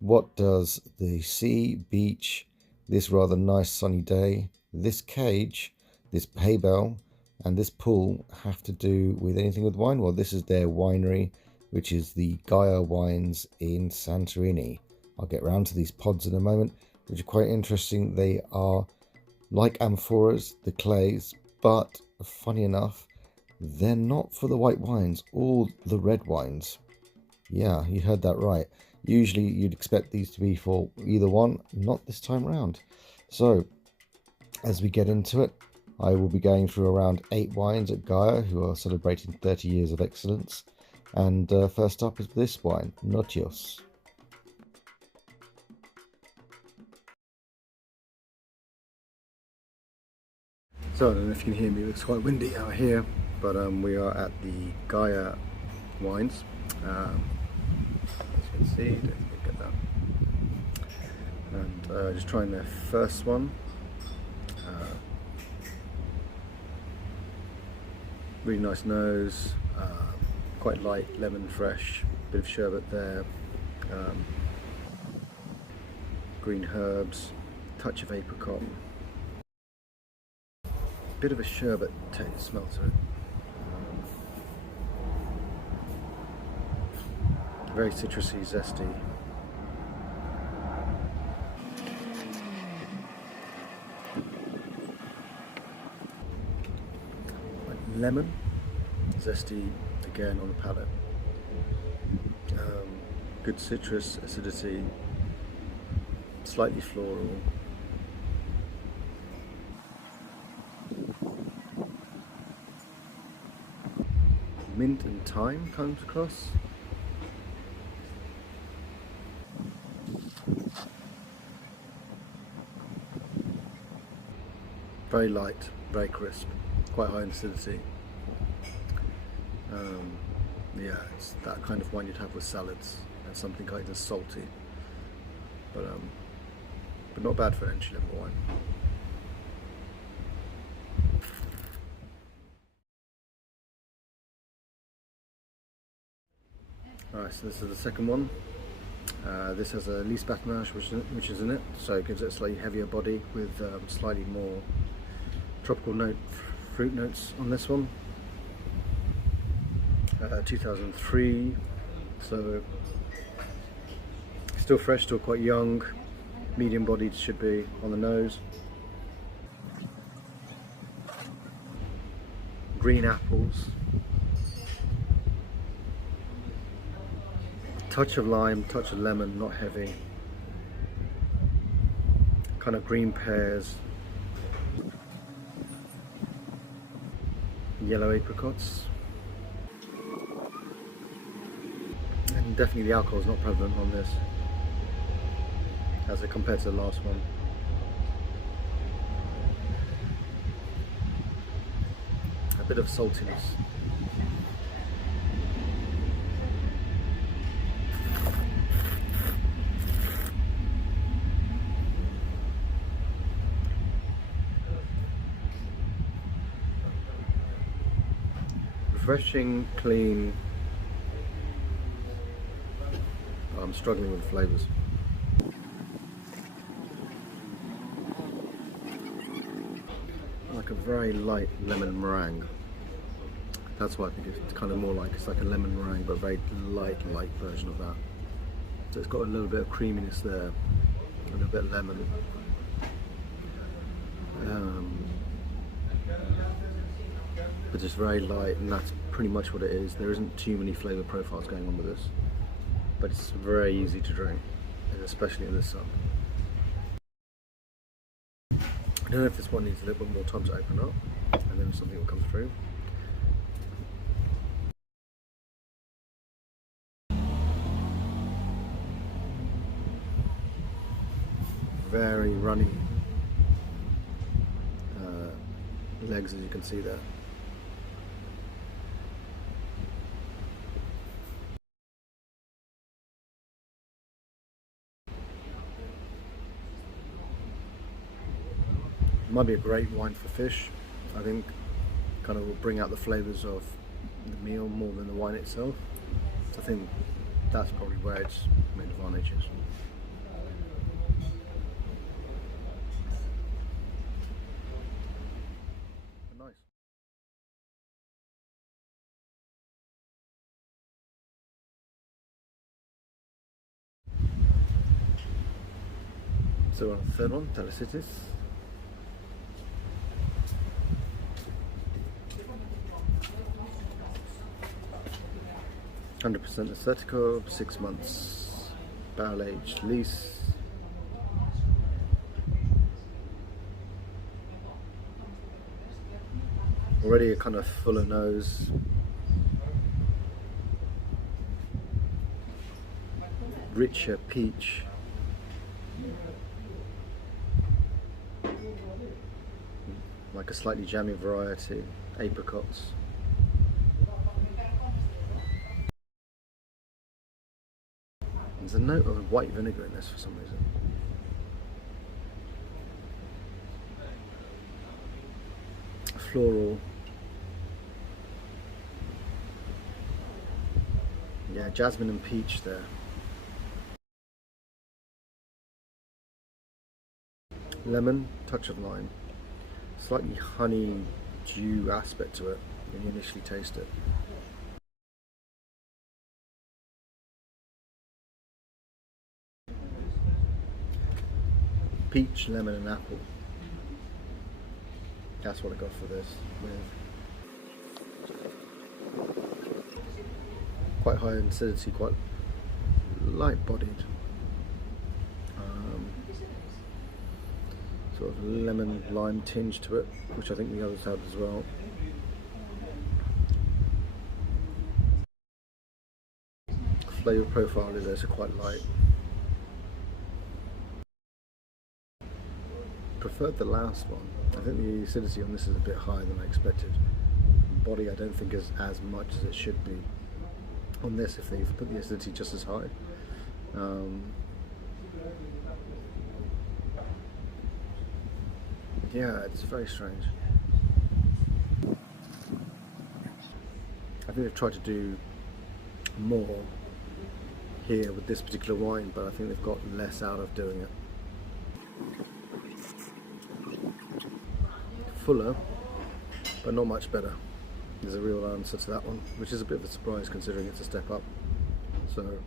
What does the sea, beach, this rather nice sunny day, this cage, this hay bale, and this pool have to do with anything with wine? Well, this is their winery, which is the Gaia Wines in Santorini. I'll get round to these pods in a moment, which are quite interesting. They are like amphoras, the clays, but funny enough, they're not for the white wines or the red wines. Yeah, you heard that right. Usually you'd expect these to be for either one, not this time round. So, as we get into it, I will be going through around 8 wines at Gaia, who are celebrating 30 years of excellence. And first up is this wine, Notios. So I don't know if you can hear me, it's quite windy out here, but we are at the Gaia Wines. As you can see, don't get that. And just trying their first one. Really nice nose, quite light, lemon fresh, bit of sherbet there, green herbs, touch of apricot, bit of a sherbet smell to it. Very citrusy, zesty. Like lemon, zesty again on the palate. Good citrus, acidity, slightly floral. Mint and thyme comes across. Very light, very crisp, quite high in acidity. Yeah, it's that kind of wine you'd have with salads and something kind of salty, but not bad for an entry level wine. Alright, so this is the second one. This has a Lys Batonnage which is in it, so it gives it a slightly heavier body with slightly more tropical fruit notes on this one. 2003, so still fresh, still quite young, medium bodied should be on the nose. Green apples, touch of lime, touch of lemon, not heavy, kind of green pears, yellow apricots. And definitely the alcohol is not prevalent on this as it compared to the last one. A bit of saltiness. Refreshing, clean. I'm struggling with the flavours. Like a very light lemon meringue. That's what I think it's kind of more like. It's like a lemon meringue, but a very light version of that. So it's got a little bit of creaminess there, a little bit of lemon. But just very light, and that's pretty much what it is. There isn't too many flavour profiles going on with this, but it's very easy to drink, and especially in this sun. I don't know if this one needs a little bit more time to open up, and then something will come through. Very runny legs, as you can see there. It might be a great wine for fish. I think kind of will bring out the flavours of the meal more than the wine itself. So I think that's probably where its main advantage is. So on the third one, Telecitis. "100% Aesthetico, 6 months, barrel aged lease. Already a kind of fuller nose. Richer peach. Like a slightly jammy variety, apricots. There's a note of white vinegar in this for some reason. Floral. Yeah, jasmine and peach there. Lemon, touch of lime. Slightly honey dew aspect to it when you initially taste it. Peach, lemon and apple. That's what I got for this. Quite high in acidity, quite light bodied. Sort of lemon lime tinge to it, which I think the others have as well. Flavour profile is also quite light. Preferred the last one. I think the acidity on this is a bit higher than I expected. Body I don't think is as much as it should be on this if they've put the acidity just as high. Yeah, it's very strange. I think they've tried to do more here with this particular wine, but I think they've got less out of doing it. Fuller, but not much better. There's a real answer to that one, which is a bit of a surprise considering it's a step up. So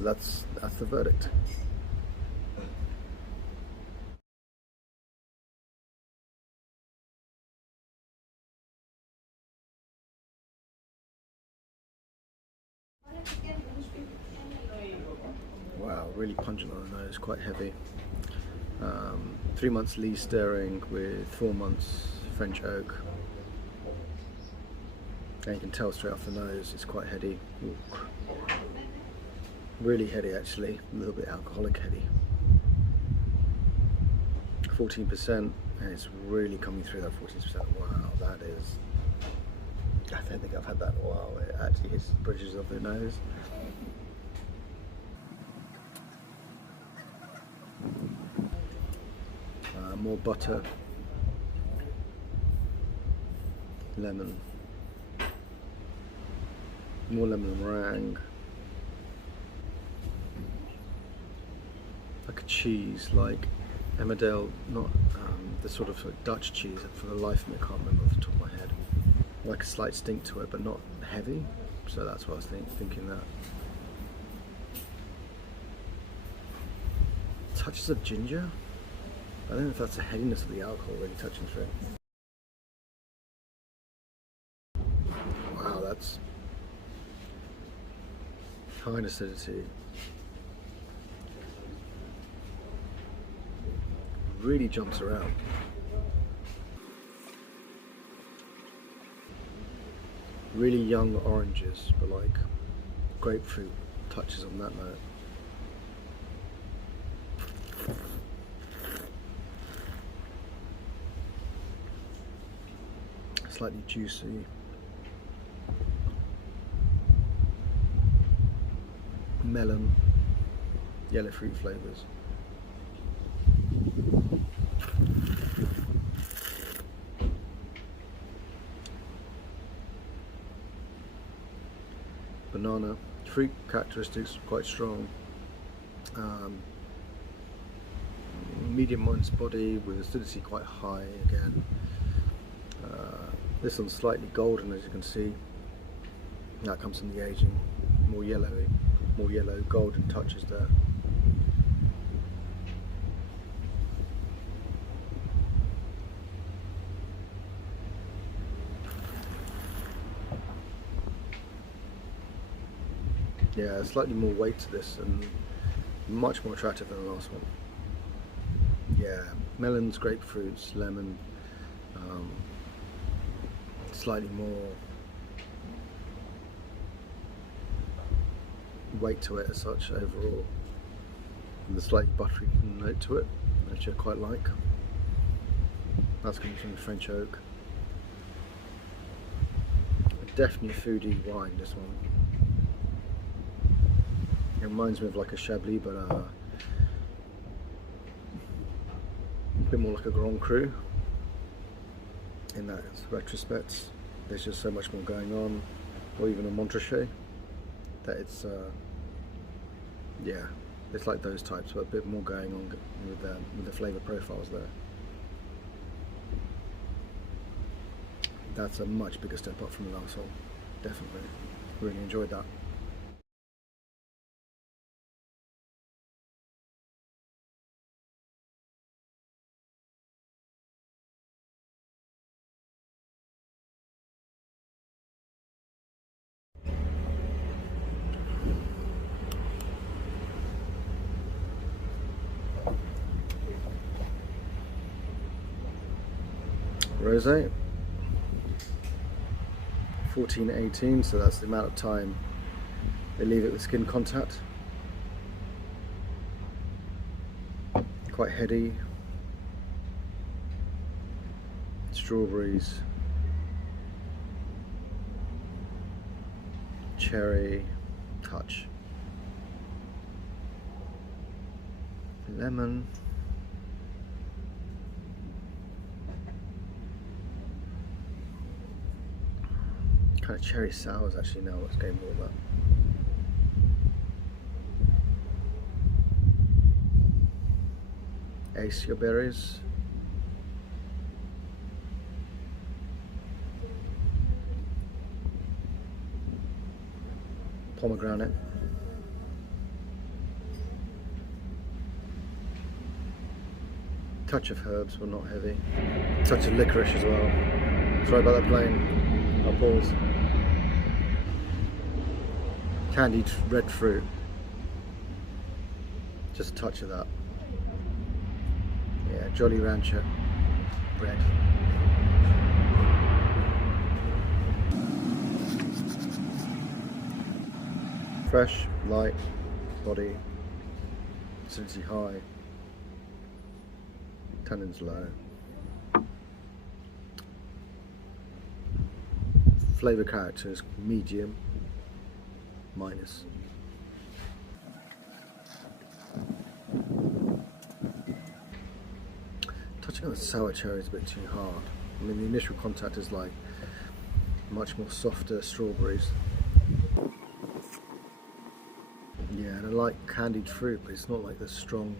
that's the verdict. Wow, really pungent on the nose, quite heavy. 3 months Lee stirring with 4 months French oak. And you can tell straight off the nose it's quite heady. Ooh. Really heady actually, a little bit alcoholic heady. 14%, and it's really coming through that 14%. Wow, that is... I don't think I've had that in a while. It actually hits the bridges of the nose. More butter, lemon, more lemon meringue, like a cheese, like Emmerdale, not the sort of Dutch cheese. For the life of me, I can't remember off the top of my head. Like a slight stink to it, but not heavy. So that's what I was thinking that. Touches of ginger. I don't know if that's the headiness of the alcohol really touching through. Wow, that's high in acidity. Really jumps around. Really young oranges, but like grapefruit touches on that note. Slightly juicy. Melon, yellow fruit flavours. Banana, fruit characteristics quite strong. Medium minus body with acidity quite high again. This one's slightly golden, as you can see. That comes from the aging. More yellowy, more yellow golden touches there. Yeah, slightly more weight to this and much more attractive than the last one. Yeah, melons, grapefruits, lemon, slightly more weight to it as such overall, and the slightly buttery note to it, which I quite like. That's coming from the French oak. Definitely a foodie wine, this one. It reminds me of like a Chablis, but a bit more like a Grand Cru in that retrospect. There's just so much more going on, or even a Montrachet, that it's yeah, it's like those types, but a bit more going on with the flavour profiles there. That's a much bigger step up from the last one, definitely. Really enjoyed that. Rosé, 14-18, so that's the amount of time they leave it with skin contact. Quite heady, strawberries, cherry, touch, lemon, kind of cherry sours actually now what's going more of that. Acacia berries, pomegranate, touch of herbs but not heavy, touch of licorice as well. Sorry about that plane, I'll pause. Candied red fruit, just a touch of that. Yeah, Jolly Rancher bread. Fresh, light, body, acidity high, tannins low. Flavour characters medium, minus. Touching on the sour cherry is a bit too hard. I mean, the initial contact is like much more softer strawberries. Yeah, and I like candied fruit, but it's not like the strong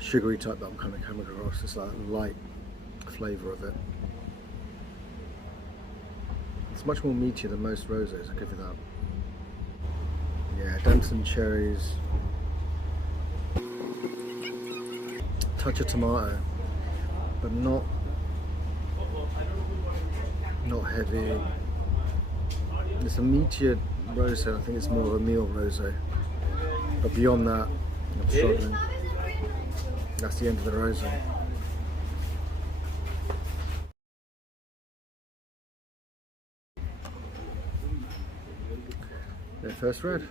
sugary type that I'm kind of coming across. It's like a light flavour of it. It's much more meatier than most rosés, I'll give you that. Yeah, damson cherries, touch of tomato, but not heavy. It's a meatier rosé. I think it's more of a meal rosé, but beyond that, I'm struggling. That's the end of the rosé. Their first red.